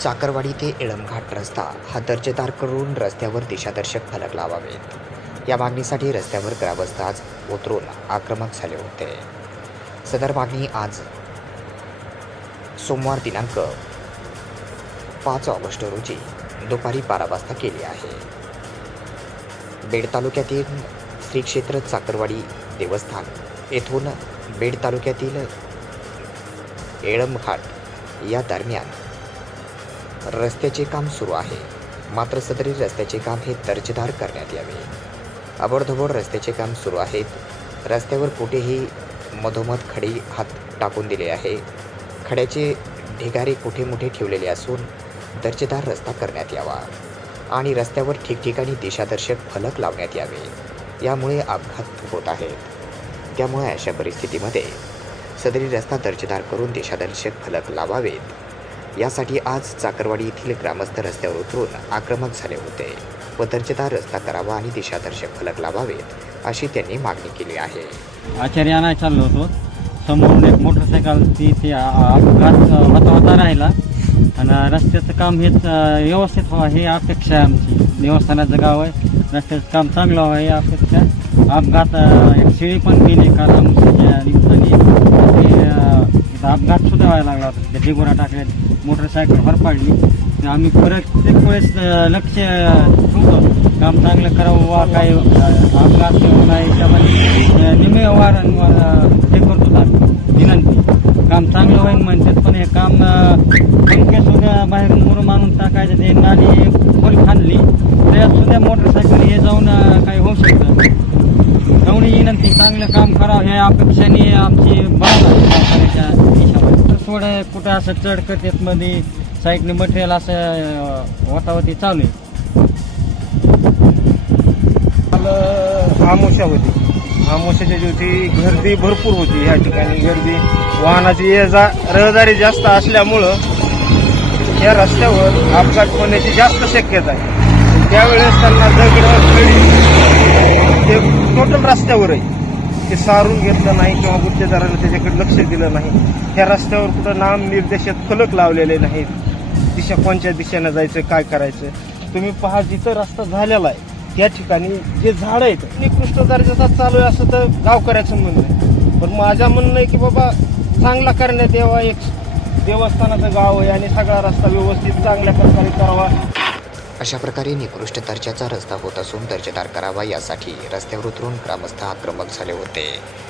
चाकरवाडी ते इळमघाट रस्ता हा दर्जेदार करून रस्त्यावर दिशादर्शक फलक लावावेत या मागणीसाठी रस्त्यावर ग्रामस्थ आज उतरून आक्रमक झाले होते। सदर मागणी आज सोमवार दिनांक 5 ऑगस्ट रोजी दुपारी 12 वाजता केली आहे। बेड तालुक्यातील श्री क्षेत्र चाकरवाडी देवस्थान येथून बेड तालुक्यातील इळमघाट या दरम्यान रस्त्याचे काम सुरू आहे। मात्र सदरी रस्त्याचे काम हे दर्जेदार करण्यात यावे। अबोडधोबोड रस्त्याचे काम सुरू आहेत। रस्त्यावर कुठेही मधोमध खडी हात टाकून दिले आहे। खड्याचे ढिगारे कुठे मोठे ठेवलेले असून दर्जेदार रस्ता करण्यात यावा आणि रस्त्यावर ठिकठिकाणी दिशादर्शक फलक लावण्यात यावे। यामुळे अपघात होत आहेत। त्यामुळे अशा परिस्थितीमध्ये सदरी रस्ता दर्जेदार करून दिशादर्शक फलक लावावेत यासाठी आज चाकरवाडी येथील ग्रामस्थ रस्त्यावर उतरून आक्रमक झाले होते व दर्जेदार रस्ता करावा आणि दिशादर्शक फलक लावावेत अशी त्यांनी मागणी केली आहे। आचार्य आणायला चाललो होतो, समोरून एक मोटरसायकल ती अपघात होता राहिला आणि रस्त्याचं काम हेच व्यवस्थित व्हावं ही अपेक्षा आहे आमची। देवस्थानाचं गाव आहे, रस्त्याचं काम चांगलं व्हावं ही अपेक्षा। अपघात एक शिळी पण गेली काल आमच्या निमित्ताने, अपघात सुद्धा व्हायला लागला होता। त्या ढिगोरा टाकल्यात मोटरसायकल भर पाडली। आम्ही प्रत्येक वेळेस लक्ष ठेवतो काम चांगलं करावं वा काही अपघात होऊ नये त्यामध्ये निम्मे वारंवार हे करतो आम्ही विनंती। काम चांगलं होईल म्हणतात पण हे काम पंखे सुद्धा बाहेरून मुरुम आणून टाकायचं, ते नाली खोल खांदली त्यात सुद्धा मोटरसायकल हे जाऊन काही होऊ शकतं। एवढी विनंती, चांगलं काम करावं ह्या अपेक्षाने आमची बांधण्याच्या दिशावर। थोडं कुठं असं चढ करतात मध्ये साईडने मटेरियल असं वतावती चालू आहे। आमोशा होती, आमोशाच्या दिवशी गर्दी भरपूर होती। या ठिकाणी गर्दी, वाहनाची ये जा रहदारी जास्त असल्यामुळं या रस्त्यावर अपघात होण्याची जास्त शक्यता आहे। त्यावेळेस त्यांना दगड खडी ते टोटल रस्त्यावर आहे, ते सारून घेतलं नाही किंवा गुत्तेदारानं त्याच्याकडे लक्ष दिलं नाही। ह्या रस्त्यावर कुठं नामनिर्देशित फलक लावलेले नाहीत, दिशा कोणत्या दिशेनं जायचं काय करायचं। तुम्ही पहा जिथं रस्ता झालेला आहे त्या ठिकाणी जे झाडं आहेत निकृष्ट दर्जाचा चालू आहे असं तर गावकऱ्याचं म्हणणं आहे। पण माझं म्हणणं आहे की बाबा चांगला करण्यात यावा, एक देवस्थानाचं गाव आहे आणि सगळा रस्ता व्यवस्थित चांगल्या प्रकारे करावा। अशा प्रकारे निकृष्ट दर्जाचा रस्ता होत असून दर्जेदार करावा यासाठी रस्त्यावर उतरून ग्रामस्थ आक्रमक झाले होते।